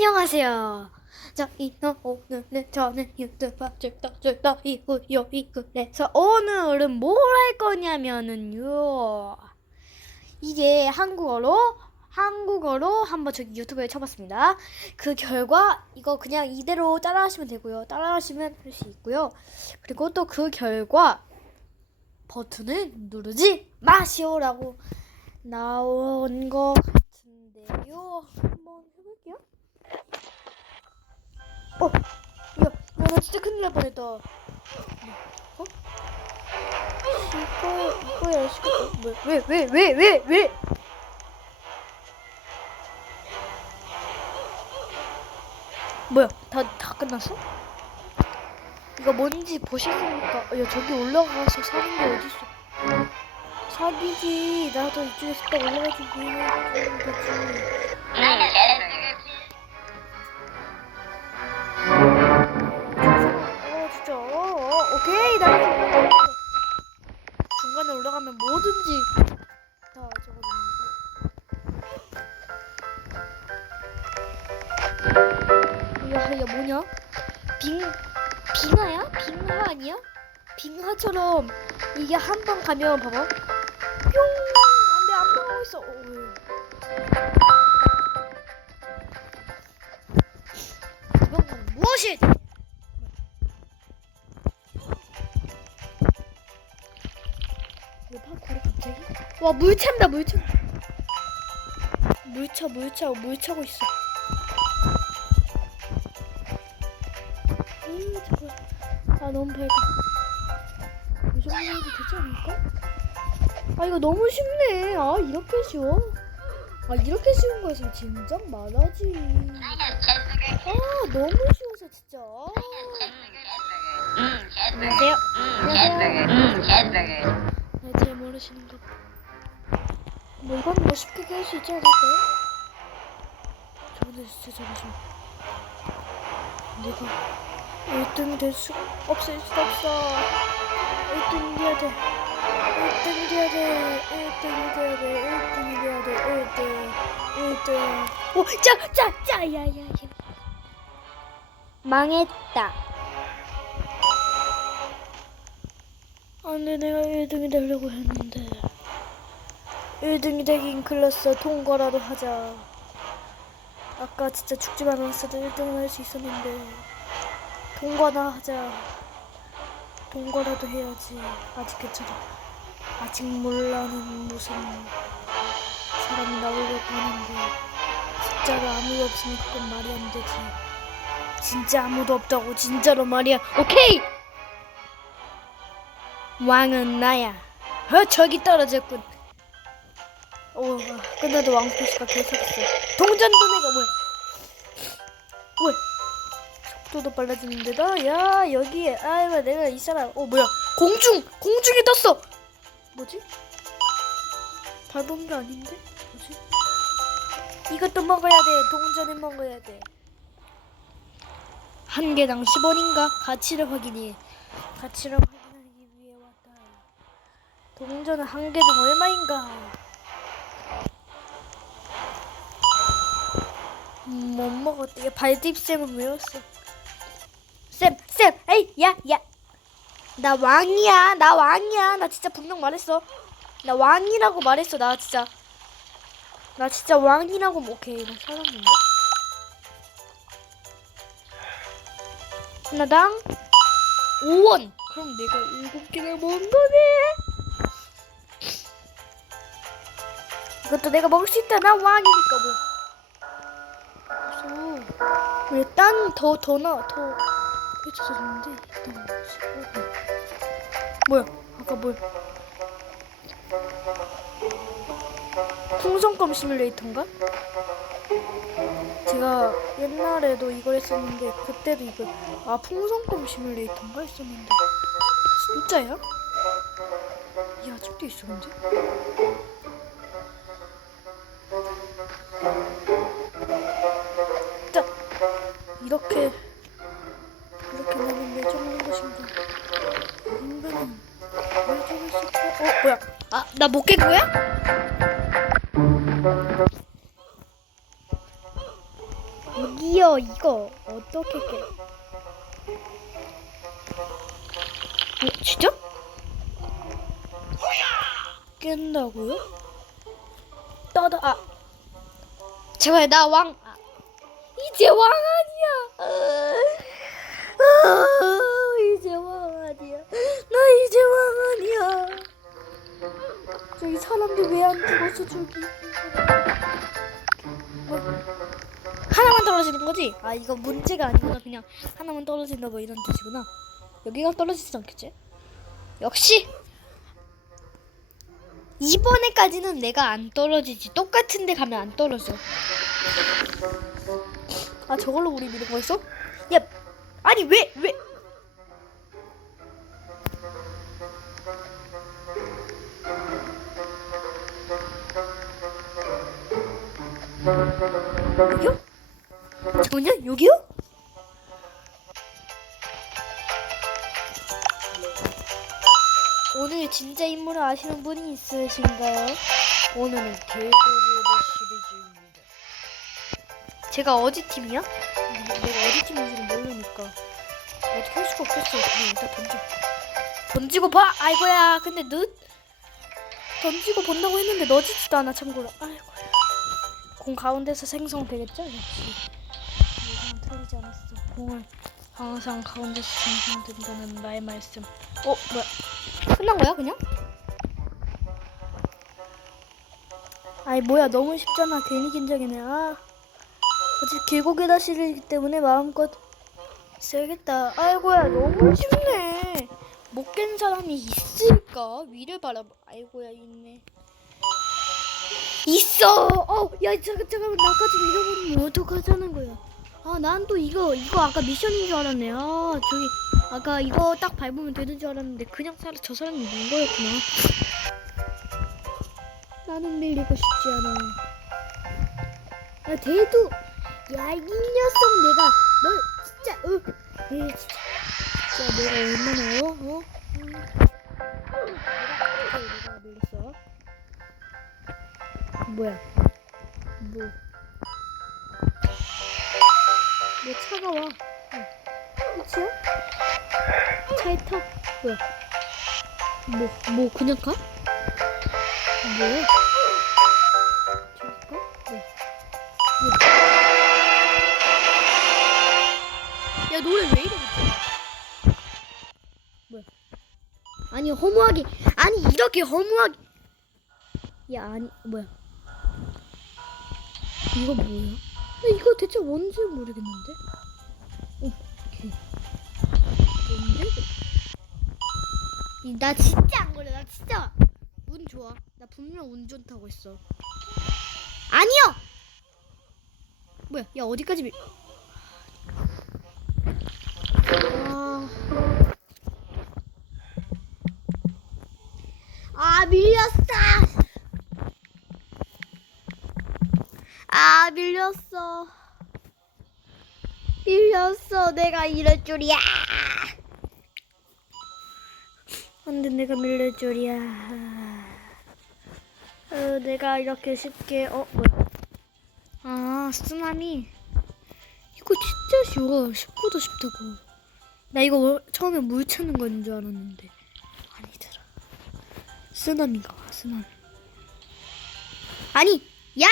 안녕하세요. 자, 이너 오늘은 저는 유튜버 즐다 이구요 이구래서 오늘은 뭘 할 거냐면은요. 이게 한국어로 한국어로 한번 저기 유튜브에 쳐봤습니다. 그 결과 이거 그냥 이대로 따라하시면 되고요. 따라하시면 할 수 있고요. 그리고 또 그 결과 버튼을 누르지 마시오라고 나온 것 같은데요. 어, 야, 야, 나 진짜 큰일 날 뻔했다. 어? 이거, 이거야, 이거. 왜, 왜, 왜, 왜, 왜? 뭐야, 다, 다 끝났어? 이거 뭔지 보시니까, 야, 저기 올라가서 사는 게 어딨어? 사기지. 나도 이쪽에서 딱 올라가지고 보이는 거지. 가면 봐봐. 뿅! 안돼 안 나가고 있어. 어, 왜. 이건 무엇이? 왜 파쿠르 갑자기? 와 물 찬다 물 찬 물차 물차 물 차고 있어. 음 저거 아 너무 밝 아이 정도면 되지 않을까? 아 이거 너무 쉽네 아 이렇게 쉬워 아 이렇게 쉬운 거에서 진작 말하지 아 너무 쉬워서 진짜 아. 안녕하세요 안녕하세요 네, 잘 모르시는가 봐. 뭐 이건 뭐 쉽게 할수 있지 않을까요? 저는 진짜 잠시만. 내가 1등이 될수 없을 수 없어. 1등이 돼야 돼. 1등이 돼야 돼. 1등이 돼야 돼. 1등이 돼야 돼. 1등. 1등. 오, 짜, 짜, 짜, 야, 야, 야. 망했다. 안 돼 내가 1등이 되려고 했는데 1등이 되긴 클났어 통과라도 하자 아까 진짜 죽지만 않았어도 1등은 할 수 있었는데 통과나 하자 통과라도 해야지 아직 괜찮아 아직 몰라는 무슨 사람이 나오려고 하는데 진짜로 아무도 없으면 그건 말이 안 되지 진짜 아무도 없다고 진짜로 말이야 오케이 왕은 나야. 어, 저기 떨어졌군. 오, 끝나도 왕 표시가 계속있어. 동전도 내가 뭐야? 왜? 속도도 빨라지는데도 야 여기에 아이고 내가 이 사람 어 뭐야? 공중 공중에 떴어. 뭐지? 밟은 게 아닌데? 뭐지? 이것도 먹어야 돼. 동전을 먹어야 돼 한 개당 10원인가? 가치를 확인해. 가치를 확인하기 위해 왔다. 동전은 한 개당 얼마인가? 음, 못 먹었대. 얘 발딥쌤은 외웠어. 쌤, 쌤, 에이, 야, 야. 나 왕이야. 나 왕이야. 나 진짜 분명 말했어. 나 왕이라고 말했어. 나 진짜. 나 진짜 왕이라고. 오케이, 나 살았는데. 하나당 5원. 그럼 내가 7개를 먹은 거네. 이것도 내가 먹을 수 있다. 나 왕이니까 뭐. 그래서 일단 더더나더 좋은데 일단 뭐야 아까 뭐야 풍선껌 시뮬레이터인가? 제가 옛날에도 이걸 했었는데 그때도 이거 아 풍선껌 시뮬레이터인가 했었는데 진짜야? 이 아직도 있어 근데? 자 이렇게 나 못 깬 거야? 못 저기요 이거 어떻게 깨? 어, 진짜? 깬다고요? 떠다 아 제발 나왕 아, 이제 왕아 안 죽었어 저기 뭐, 하나만 떨어지는 거지? 아 이거 문제가 아니구나 그냥 하나만 떨어진다 뭐 이런 뜻이구나 여기가 떨어지지 않겠지? 역시 이번에까지는 내가 안 떨어지지 똑같은 데 가면 안 떨어져 아 저걸로 우리 미는 거였어? 야 아니 왜 왜? 여기요? 잠깐만요 여기요? 오늘 진짜 인물을 아시는 분이 있으신가요? 오늘은 개고르다 시리즈입니다. 제가 어디 팀이야? 내가 어디 팀인지는 모르니까 어떻게 할 수가 없겠어. 그냥 일단 던져. 던지고 봐. 아이고야. 근데 늦 던지고 본다고 했는데 넣어지지도 않아 참고로. 아이고야. 공 가운데서 생성되겠죠? 역시 예상 틀리지 않았어. 공을 항상 가운데서 생성된다는 나의 말씀. 어 뭐야? 끝난 거야 그냥? 아이 뭐야 너무 쉽잖아 괜히 긴장이네 아 어차피 계곡에다 실이기 때문에 마음껏 써야겠다 아이고야 너무 쉽네 못 깬 사람이 있을까 위를 바라 아이고야 있네 있어 어 야 잠깐 잠깐만 나까지 잃어버리면 어떡하자는 거야 아 난 또 이거 이거 아까 미션인 줄 알았네 아 저기 아까 이거 딱 밟으면 되는 줄 알았는데 그냥 사, 저 사람이 민 거였구나. 나는 밀리고 싶지 않아. 야 대두, 야이 녀석 내가 널 진짜 어, 에 진짜, 진짜 내가 얼마나 어 어. 뭐야? 뭐? 뭐 차가워. 어. 끝이야? 차에 타. 뭐야? 뭐, 뭐 그냥 가? 뭐야? 저기 가? 뭐? 뭐? 야 노래 왜 이래? 뭐야? 아니 허무하게 아니 이렇게 허무하게 야 아니 뭐야? 이거 뭐야? 나 이거 대체 뭔지 모르겠는데. 어, 나 진짜 안 그래. 나 진짜 운 좋아. 나 분명 운 좋다고 했어. 아니요. 뭐야? 야 어디까지 밀? 아, 아 밀렸어. 아 밀렸어. 밀렸어. 내가 이럴 줄이야. 근데 내가 밀릴 줄이야. 어, 내가 이렇게 쉽게 어 뭐야? 아 쓰나미. 이거 진짜 쉬워. 쉽고도 쉽다고. 나 이거 월- 처음에 물 차는 건 줄 알았는데 아니더라. 쓰나미가 와 쓰나미. 아니 야.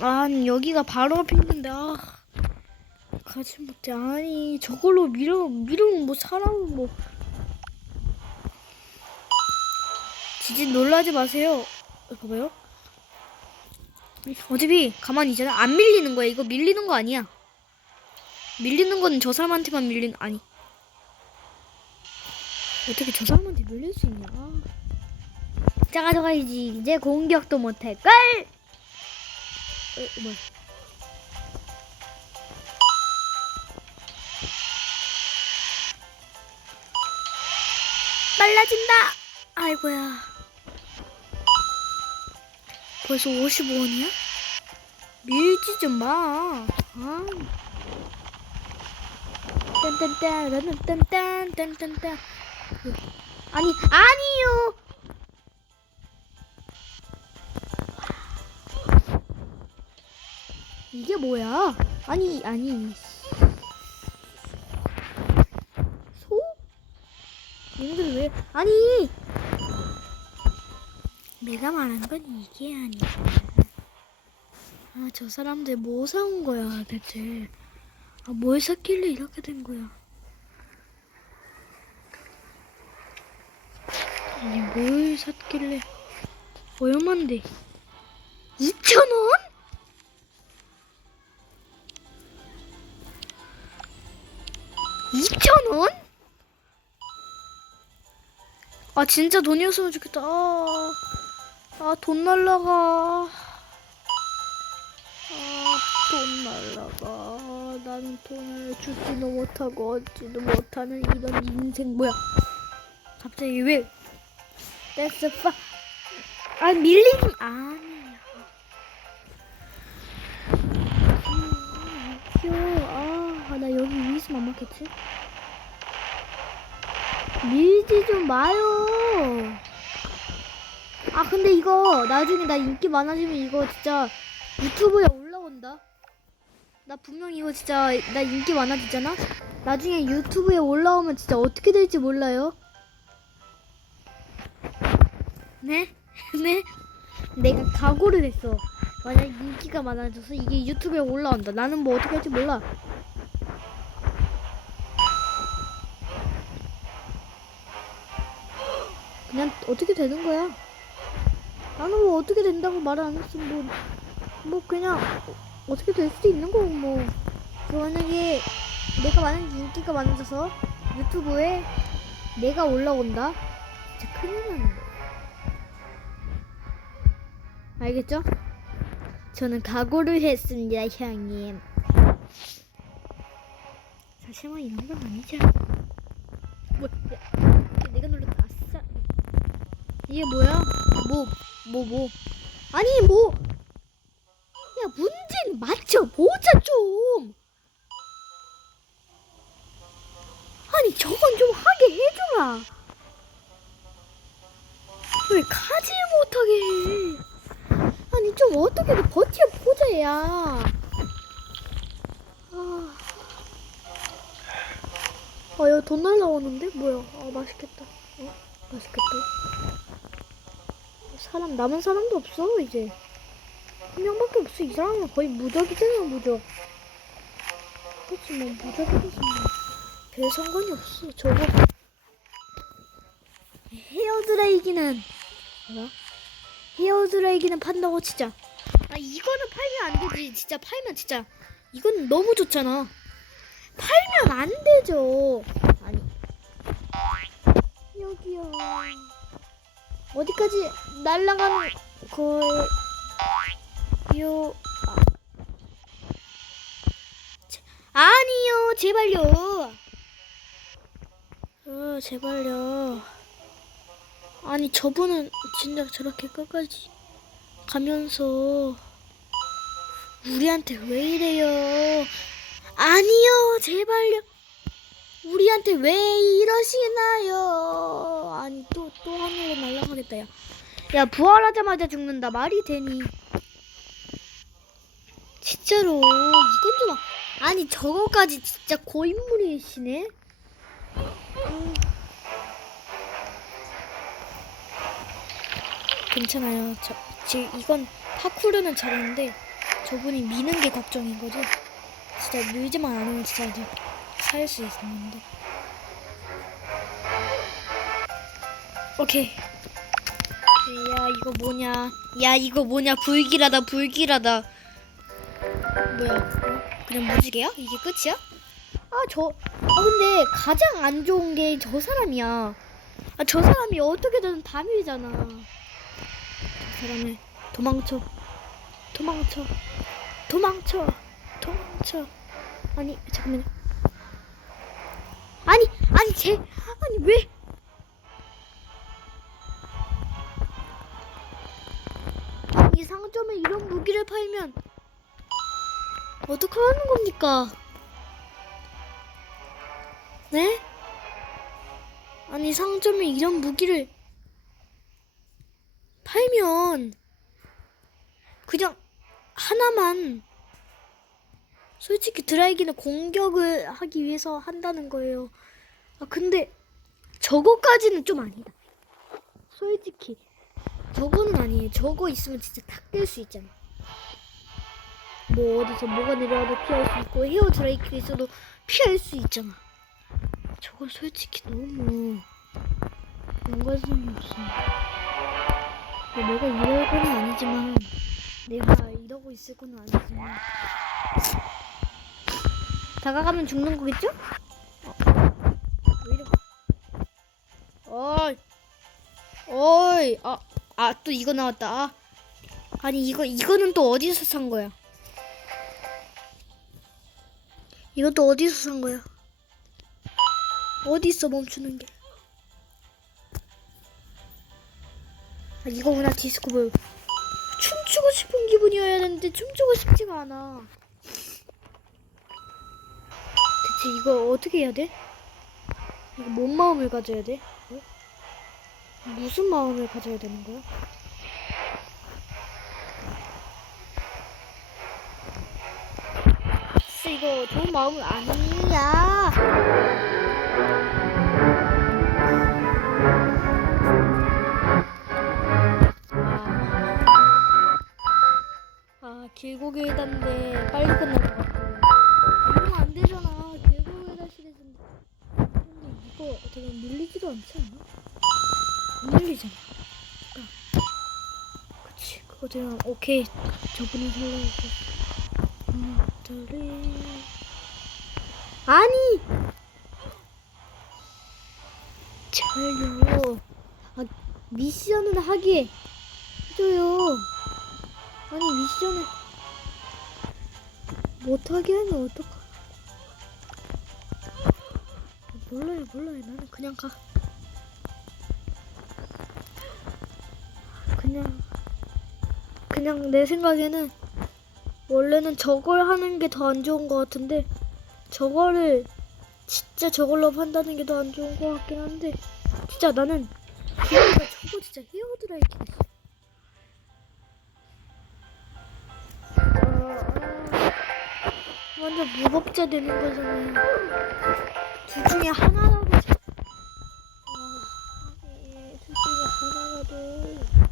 아니 여기가 바로 앞에 있는데 아. 가지 못해. 아니 저걸로 밀어 밀으면 뭐 사람은 뭐 지진 놀라지 마세요. 어, 봐봐요. 어차피 가만히 있잖아. 안 밀리는 거야. 이거 밀리는 거 아니야. 밀리는 건 저 사람한테만 밀린 아니. 어떻게 저 사람한테 밀릴 수 있냐? 아. 자 가져가야지. 이제 공격도 못할 걸. 어, 어, 뭐야. 빨라진다! 아이고야. 벌써 55원이야? 밀지 좀 마. 어? 딴딴딴, 딴딴딴, 딴딴딴. 아니, 아니요! 이게 뭐야? 아니 아니. 소? 얘네들 왜 아니. 내가 말한 건 이게 아니야. 아 저 사람들 뭐 사온 거야 대체 아 뭘 샀길래 이렇게 된 거야? 아니 뭘 샀길래? 얼만데 2,000원? 원? 아 진짜 돈이었으면 좋겠다. 아, 아, 돈 날라가. 아, 돈 날라가. 나는 돈을 주지도 못하고 얻지도 못하는 이런 인생 뭐야? 갑자기 왜? A fu- 아 밀리는 아니야. 귀여워. 아, 나 여기 위 있으면 안 맞겠지? 밀지 좀 마요. 아, 근데 이거 나중에 나 인기 많아지면 이거 진짜 유튜브에 올라온다. 나 분명히 이거 진짜 나 인기 많아지잖아? 나중에 유튜브에 올라오면 진짜 어떻게 될지 몰라요. 네? 네? 내가 각오를 했어. 만약 인기가 많아져서 이게 유튜브에 올라온다. 나는 뭐 어떻게 할지 몰라. 그냥 어떻게 되는 거야. 나는 뭐 어떻게 된다고 말을 안 했으면 뭐, 뭐 그냥 어- 어떻게 될 수도 있는 거고 뭐. 그 만약에 내가 만약에 인기가 많아져서 유튜브에 내가 올라온다. 진짜 큰일 나는 거야. 알겠죠? 저는 각오를 했습니다, 형님. 사실 뭐 이런 건 아니죠. 뭐, 야, 내가 눌렀다. 이게 뭐야? 뭐, 뭐, 뭐. 아니, 뭐. 야, 문제는 맞춰보자, 좀. 아니, 저건 좀 하게 해줘라. 왜 가지 못하게 해? 아니 좀 어떻게든 버텨보자 야. 아, 아 이거 돈 날라오는데 뭐야? 아 맛있겠다. 어 맛있겠다. 사람 남은 사람도 없어 이제 한 명밖에 없어. 이 사람은 거의 무적이잖아 무적. 그렇지 뭐 무적이지 뭐별 상관이 없어. 저거 헤어드라이기는 뭐야? 헤어드라이기는 판다고 진짜. 아 이거는 팔면 안 되지. 진짜 팔면 진짜 이건 너무 좋잖아. 팔면 안 되죠. 아니 여기요. 어디까지 날아가는 거요? 아. 제- 아니요, 제발요. 어, 제발요. 아니 저분은 진짜 저렇게 끝까지 가면서 우리한테 왜 이래요? 아니요, 제발요. 우리한테 왜 이러시나요? 아니 또 또 하늘로 날아가겠다 야. 야 부활하자마자 죽는다 말이 되니? 진짜로 이건 좀 아- 아니 저거까지 진짜 고인물이시네. 음. 괜찮아요. 저 지금 이건 파쿠르는 잘했는데 저분이 미는 게 걱정인 거지. 진짜 밀지만 않으면 진짜 이제 살 수 있었는데. 오케이. 야 이거 뭐냐? 야 이거 뭐냐? 불길하다 불길하다. 뭐야? 어? 그냥 무지개야? 이게 끝이야? 아 저. 아 근데 가장 안 좋은 게 저 사람이야. 아 저 사람이 어떻게든 담이잖아. 저 사람을 도망쳐. 도망쳐. 도망쳐. 도망쳐. 아니 잠깐만요. 아니 아니 제 아니 왜? 이 상점에 이런 무기를 팔면 어떡하는 겁니까? 네? 아니 상점에 이런 무기를 팔면 그냥 하나만 솔직히 드라이기는 공격을 하기 위해서 한다는 거예요. 아 근데 저거까지는 좀 아니다. 솔직히 저거는 아니에요. 저거 있으면 진짜 다깰수 있잖아. 뭐 어디서 뭐가 내려와도 피할 수 있고 헤어 드라이기가 있어도 피할 수 있잖아. 저건 솔직히 너무 연관성이 없어. 뭐 내가 이럴 건 아니지만 내가 이러고 있을 건 아니지만 다가가면 죽는 거겠죠? 어. 어이, 어이, 아, 아, 또 이거 나왔다. 아. 아니 이거 이거는 또 어디서 산 거야? 이것도 어디서 산 거야? 어디 있어 멈추는 게? 아 이거구나 디스코볼. 춤추고 싶은 기분이어야 되는데 춤추고 싶지가 않아. 대체 이거 어떻게 해야 돼? 이거 뭔 마음을 가져야 돼? 어? 무슨 마음을 가져야 되는 거야? 이거 좋은 마음은 아니야. 오케이. 음, 달리. 아니! 잘요. 아, 미션은 하게 해줘요. 아니 미션을 못하게 하면 어떡하 몰라요 몰라요 나는 그냥 가 그냥 그냥 내 생각에는 원래는 저걸 하는 게 더 안 좋은 것 같은데 저거를 진짜 저걸로 한다는 게 더 안 좋은 것 같긴 한데 진짜 나는 그거가 저거 진짜 헤어드라이기가 있어 완전 무법자 되는 거잖아요. 둘 중에 하나라도 자- 아, 아니, 둘 중에 하나라도.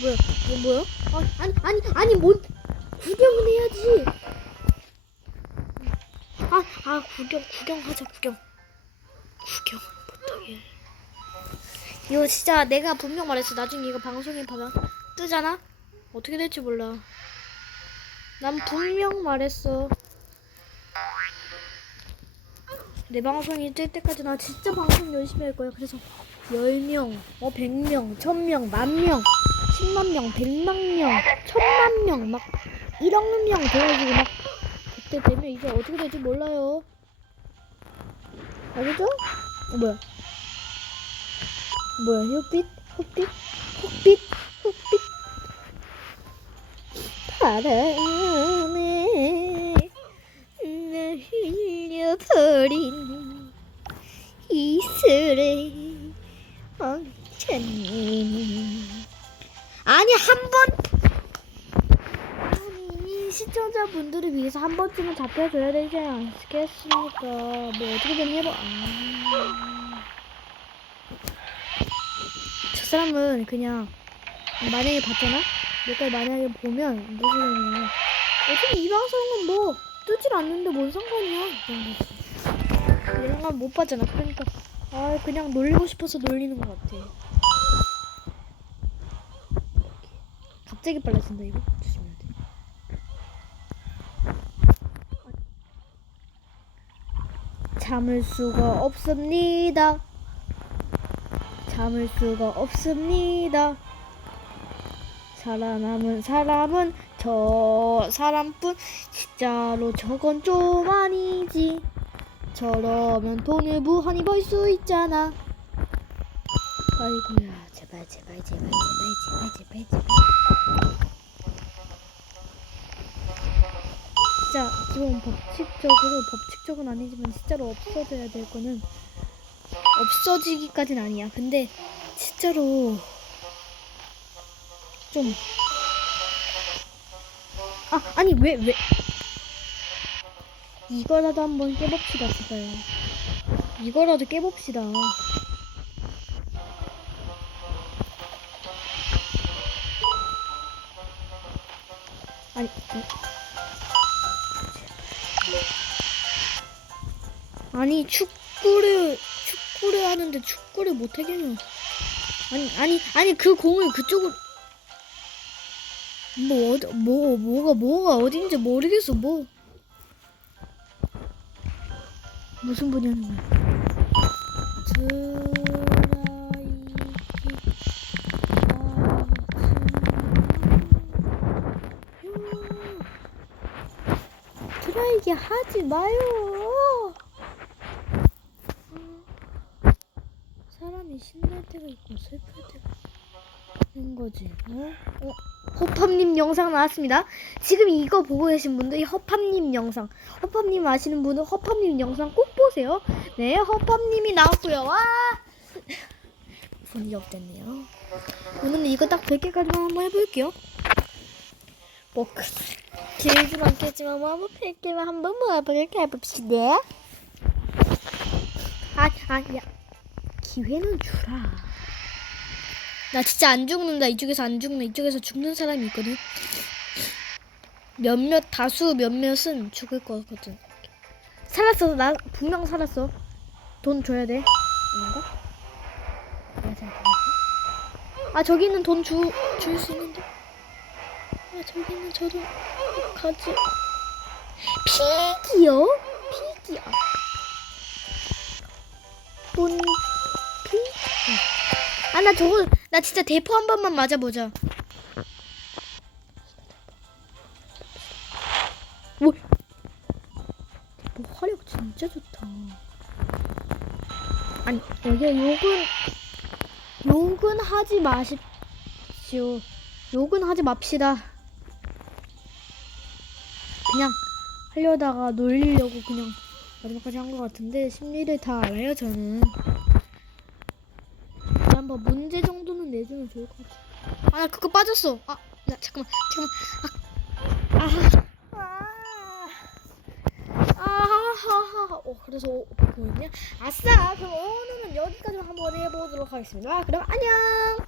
뭐야? 이거 뭐야? 아, 아니 아니 아니 뭔 구경은 해야지. 아, 아 구경 구경하자 구경. 구경 못하게. 이거 진짜 내가 분명 말했어. 나중에 이거 방송에 봐봐 뜨잖아. 어떻게 될지 몰라. 난 분명 말했어. 내 방송이 뜰 때까지 나 진짜 방송 열심히 할 거야. 그래서 10명, 어 100명, 1000명, 만명, 10만 명, 100만 명, 1000만 명, 막 1억 명 돼가지고 막 그때 되면 이제 어떻게 될지 몰라요. 알겠죠? 어, 뭐야? 뭐야? 흑빛? 흑빛? 흑빛? 흑빛? 바람 분들을 위해서 한 번쯤은 잡혀줘야 되지 않겠습니까? 뭐 어떻게든 해봐. 아. 저 사람은 그냥 만약에 봤잖아? 내가 만약에 보면 무슨 소리냐? 어차피 이 방송은 뭐 뜨질 않는데 뭔 상관이야? 이런 거지 이런 건못 봤잖아. 그러니까 아 그냥 놀리고 싶어서 놀리는 것 같아. 갑자기 빨라진다 이거 조심해야 돼 참을 수가 없습니다. 참을 수가 없습니다. 살아남은 사람은 저 사람뿐 진짜로 저건 좀 아니지. 저러면 돈을 무한히 벌 수 있잖아. 아이고야 제발 제발 제발 제발 제발 제발 제발 진짜 지금 법칙적으로 법칙적은 아니지만 진짜로 없어져야 될 거는 없어지기까진 아니야 근데 진짜로 좀 아 아니 왜 왜? 이거라도 한번 깨봅시다 제발. 이거라도 깨봅시다. 아니. 아니 축구를 축구를 하는데 축구를 못 하겠냐? 아니 아니 아니 그 공을 그쪽으로 뭐 어디 뭐 뭐가 뭐가 어딘지 모르겠어 뭐 무슨 분이 하는 거야? 드라이기 드라이기 하지 마요. 사람이 신날 때가 있고 슬플 때가 있는 거지. 어? 어? 허팝님 영상 나왔습니다. 지금 이거 보고 계신 분들 이 허팝님 영상, 허팝님 아시는 분은 허팝님 영상 꼭 보세요. 네, 허팝님이 나왔고요. 와! 분위기 없겠네요. 오늘은 이거 딱 100개까지만 한번 해볼게요. 뭐 그- 길진 않겠지만 뭐 한번 100개만 한번 모아볼까 해봅시다. 아, 아, 야. 기회는 주라. 나 진짜 안 죽는다. 이쪽에서 안 죽는다. 이쪽에서 죽는 사람이 있거든. 몇몇 다수 몇몇은 죽을 거거든. 살았어. 나 분명 살았어. 돈 줘야 돼. 아닌가? 맞아. 아 저기는 돈 주 줄 수 있는데. 아 저기는 저도 가지. 피기요? 피기야. 돈 피. 아나 저거 나 진짜 대포 한 번만 맞아보자. 뭐? 뭐 화력 진짜 좋다. 아니 여기 욕은 욕은 하지 마십시오. 욕은 하지 맙시다. 그냥 하려다가 놀리려고 그냥 마지막까지 한 것 같은데 심리를 다 알아요 저는. 한번 문제 정도는 좋을 것 같아. 아, 나 그거 빠졌어. 아, 나 잠깐만, 잠깐만. 아, 아, 아, 아, 어, 그래서 어, 뭐였냐? 아싸, 그럼 오늘은 여기까지만 한번 해보도록 하겠습니다. 그럼 안녕.